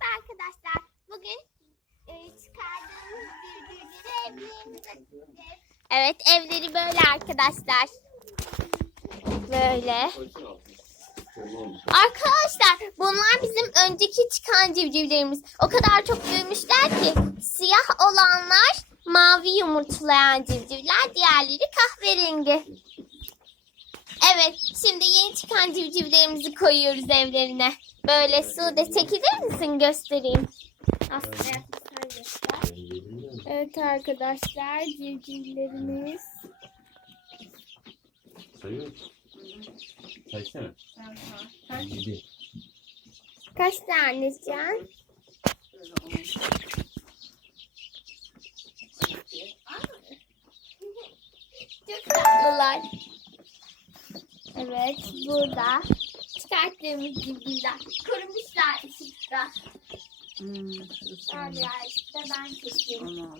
Merhaba arkadaşlar. Bugün e, çıkardığımız civcivleri evlerimize. Evet evleri böyle arkadaşlar. Böyle. Arkadaşlar bunlar bizim önceki çıkan civcivlerimiz. O kadar çok büyümüşler ki siyah olanlar mavi yumurtlayan civcivler, diğerleri kahverengi. Evet, şimdi yeni çıkan civcivlerimizi koyuyoruz evlerine. Böyle Sude çekilir misin göstereyim. Evet arkadaşlar civcivlerimiz. Sayıyor. Yedi. Kaç tane Can? Çok tatlılar. Evet burada çıkarttığımız civcivler. Kurumuşlar ışıkta. Hmm, Hala işte ben çekeyim.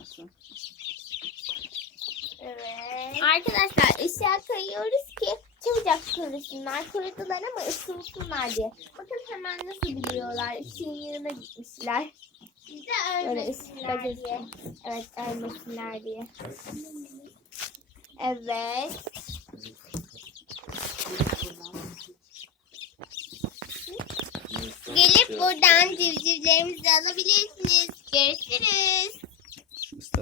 Evet. Arkadaşlar ışığa koyuyoruz ki çabucak kurusunlar. Kurudular ama ısınsınlar diye. Bakın hemen nasıl biliyorlar. Işığın yanına gitmişler. Bize ölmesinler diye. Evet ölmesinler diye. Evet. Gelip buradan civcivlerimizi alabilirsiniz. Görüşürüz.